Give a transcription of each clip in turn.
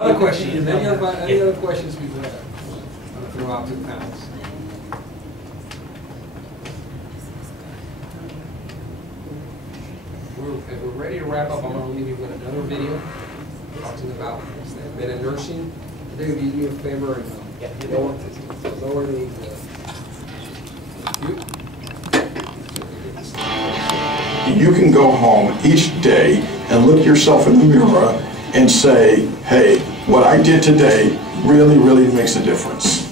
Other questions? Any other questions people have? I'm going to throw out to the panelists. If we're ready to wrap up, I'm going to leave you with another video talking about men in nursing. Dave, you do me a favor and lower the You can go home each day and look yourself in the mirror and say, hey, what I did today really, really makes a difference.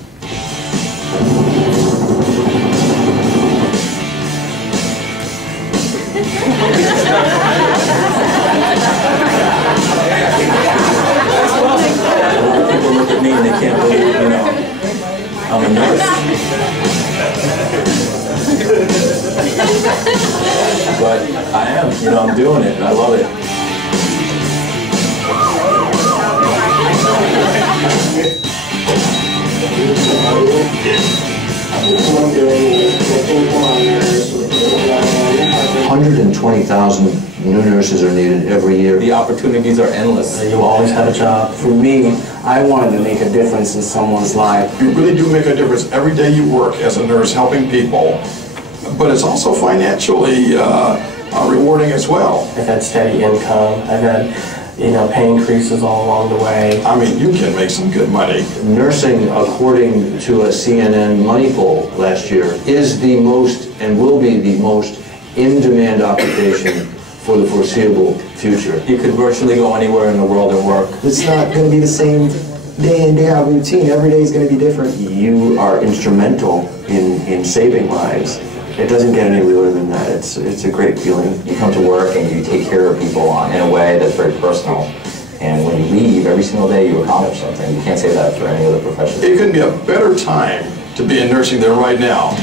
120,000 new nurses are needed every year. The opportunities are endless. You always have a job. For me, I wanted to make a difference in someone's life. You really do make a difference every day you work as a nurse helping people, but it's also financially rewarding as well. I've had steady income. I've had, pay increases all along the way. I mean, you can make some good money. Nursing, according to a CNN money poll last year, is the most and will be the most in-demand occupation for the foreseeable future. You could virtually go anywhere in the world and work. It's not going to be the same day in, day out routine. Every day is going to be different. You are instrumental in saving lives. It doesn't get any realer than that. It's a great feeling. You come to work and you take care of people in a way that's very personal. And when you leave, every single day you accomplish something. You can't say that for any other profession. It couldn't be a better time to be in nursing than right now.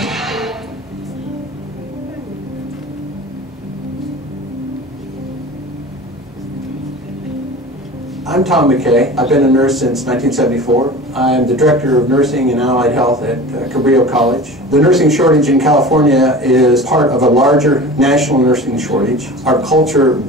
I'm Tom McKay. I've been a nurse since 1974. I'm the Director of Nursing and Allied Health at Cabrillo College. The nursing shortage in California is part of a larger national nursing shortage. Our culture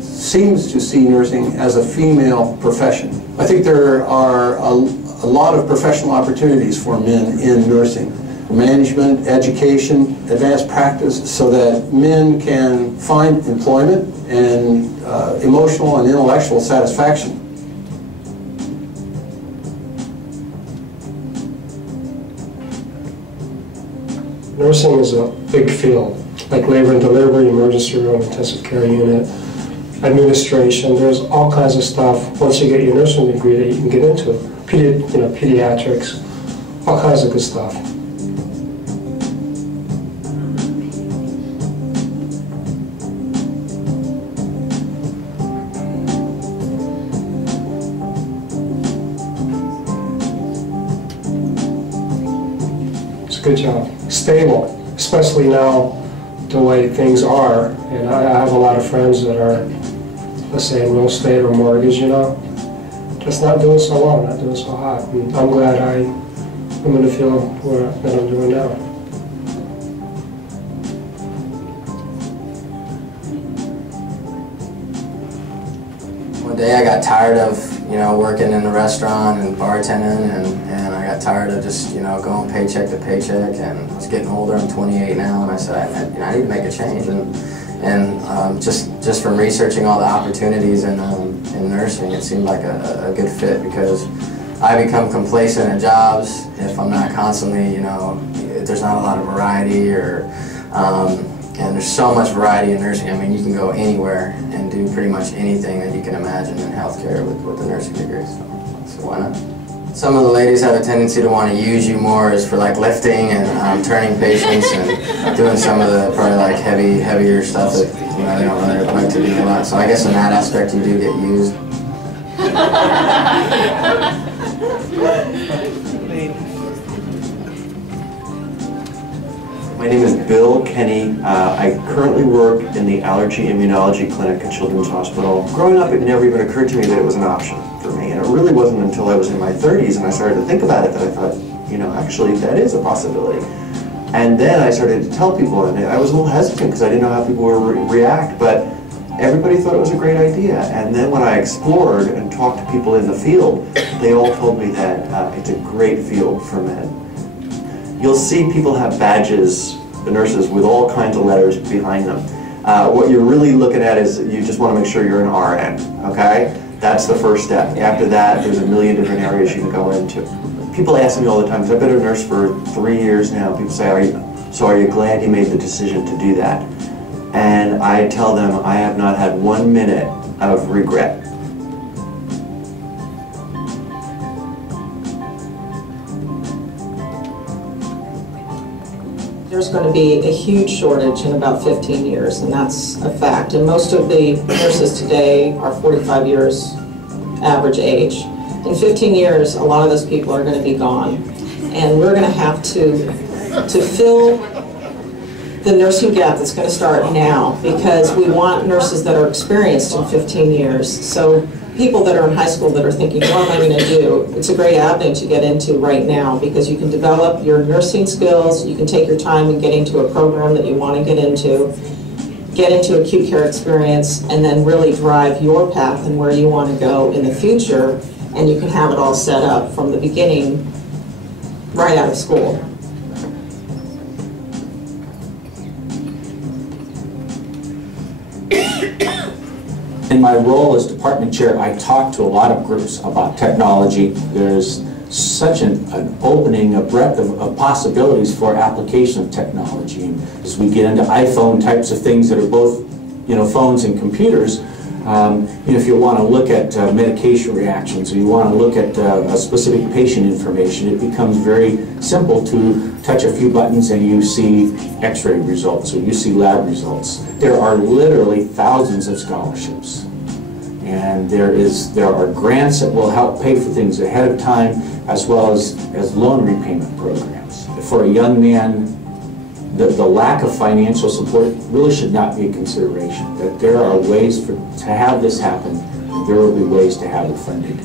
seems to see nursing as a female profession. I think there are a lot of professional opportunities for men in nursing. Management, education, advanced practice, so that men can find employment and emotional and intellectual satisfaction. Nursing is a big field, like labor and delivery, emergency room, intensive care unit, administration. There's all kinds of stuff once you get your nursing degree that you can get into. Pediatrics, all kinds of good stuff. Good job. Stable, especially now the way things are. And I have a lot of friends that are, let's say, in real estate or mortgage, just not doing so well, not doing so hot. And I'm glad I'm in the field that I'm doing now. One day I got tired of, working in the restaurant and bartending, and I got tired of just, going paycheck to paycheck, and I was getting older. I'm 28 now, and I said, I need to make a change. And just from researching all the opportunities in nursing, it seemed like a good fit, because I become complacent at jobs if I'm not constantly, there's not a lot of variety, and there's so much variety in nursing. I mean, you can go anywhere and do pretty much anything that you can imagine in healthcare with a nursing degree, so why not? Some of the ladies have a tendency to want to use you more as for like lifting and turning patients and doing some of the probably like heavier stuff that they don't really like to do a lot. So I guess in that aspect you do get used. My name is Bill Kenny. I currently work in the Allergy Immunology Clinic at Children's Hospital. Growing up, it never even occurred to me that it was an option for me, and it really wasn't until I was in my 30s and I started to think about it that I thought, actually that is a possibility. And then I started to tell people, and I was a little hesitant because I didn't know how people would react, but everybody thought it was a great idea. And then when I explored and talked to people in the field, they all told me that it's a great field for men. You'll see people have badges, the nurses, with all kinds of letters behind them. What you're really looking at is you just want to make sure you're an RN, okay? That's the first step. After that, there's a million different areas you can go into. People ask me all the time, because I've been a nurse for 3 years now, people say, are you glad you made the decision to do that? And I tell them I have not had 1 minute of regret. There's going to be a huge shortage in about 15 years, and that's a fact. And most of the nurses today are 45 years average age. In 15 years, a lot of those people are going to be gone. And we're going to have to fill the nursing gap that's going to start now, because we want nurses that are experienced in 15 years. So people that are in high school that are thinking, what am I going to do? It's a great avenue to get into right now, because you can develop your nursing skills, you can take your time and get into a program that you want to get into acute care experience, and then really drive your path and where you want to go in the future, and you can have it all set up from the beginning right out of school. In my role as department chair, I talk to a lot of groups about technology. There's such an opening, a breadth of possibilities for application of technology. And as we get into iPhone types of things that are both, phones and computers, if you want to look at medication reactions, or you want to look at a specific patient information, it becomes very simple to touch a few buttons and you see x-ray results, or you see lab results. There are literally thousands of scholarships. And there are grants that will help pay for things ahead of time, as well as loan repayment programs. For a young man, the lack of financial support really should not be a consideration. That there are ways to have this happen, and there will be ways to have it funded.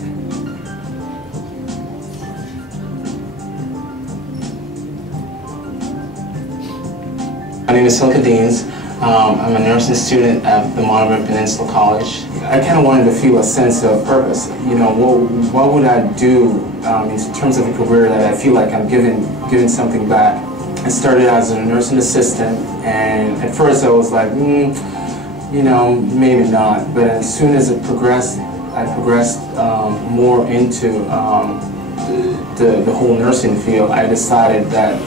My name is Silka Deans. I'm a nursing student at the Montgomery Peninsula College. I kind of wanted to feel a sense of purpose. What would I do in terms of a career that I feel like I'm giving something back? I started as a nursing assistant, and at first I was like, maybe not. But as soon as I progressed more into the whole nursing field. I decided that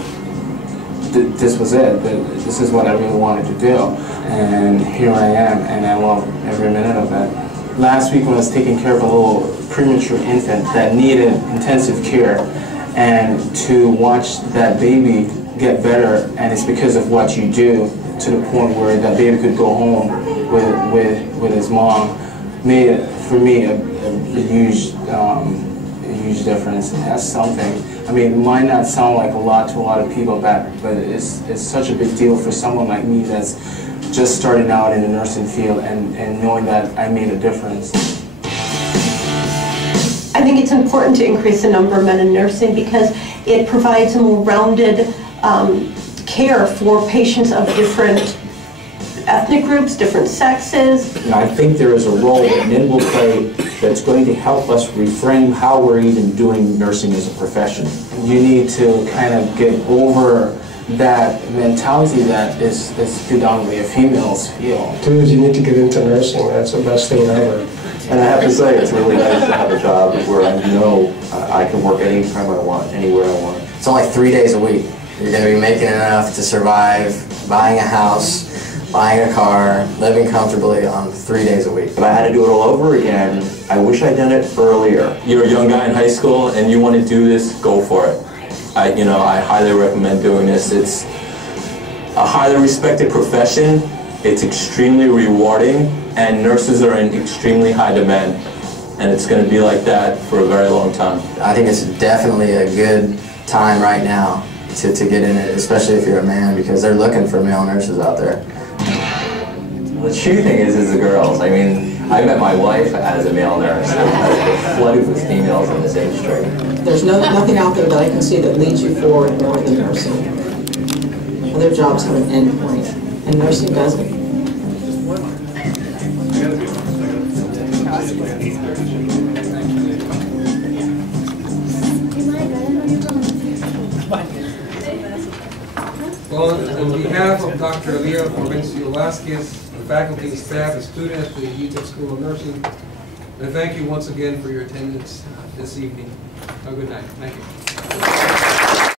this was it, that this is what I really wanted to do. And here I am, and I love every minute of it. Last week when I was taking care of a little premature infant that needed intensive care, and to watch that baby get better, and it's because of what you do, to the point where that baby could go home with his mom, made it, for me, a huge difference. That's something. I mean, it might not sound like a lot to a lot of people, but it's such a big deal for someone like me that's just starting out in the nursing field, and knowing that I made a difference. I think it's important to increase the number of men in nursing because it provides a more rounded care for patients of different ethnic groups, different sexes. And I think there is a role that men will play that's going to help us reframe how we're even doing nursing as a profession. You need to kind of get over that mentality that is predominantly a female's field. Dude, you need to get into nursing. That's the best thing ever. And I have to say, it's really nice to have a job where I know I can work anytime I want, anywhere I want. It's only 3 days a week. You're going to be making enough to survive, buying a house, buying a car, living comfortably on 3 days a week. If I had to do it all over again, I wish I'd done it earlier. You're a young guy in high school and you want to do this, go for it. I highly recommend doing this. It's a highly respected profession. It's extremely rewarding, and nurses are in extremely high demand. And it's going to be like that for a very long time. I think it's definitely a good time right now to get in it, especially if you're a man, because they're looking for male nurses out there. The true thing is the girls. I mean, I met my wife as a male nurse. We're flooded with females in this industry. There's nothing out there that I can see that leads you forward more than nursing. Other jobs have an end point, and nursing doesn't. Well, on behalf of Dr. Elia Florencio Vasquez, the faculty, staff, and students at the UTEP School of Nursing, I thank you once again for your attendance this evening. Have a good night. Thank you.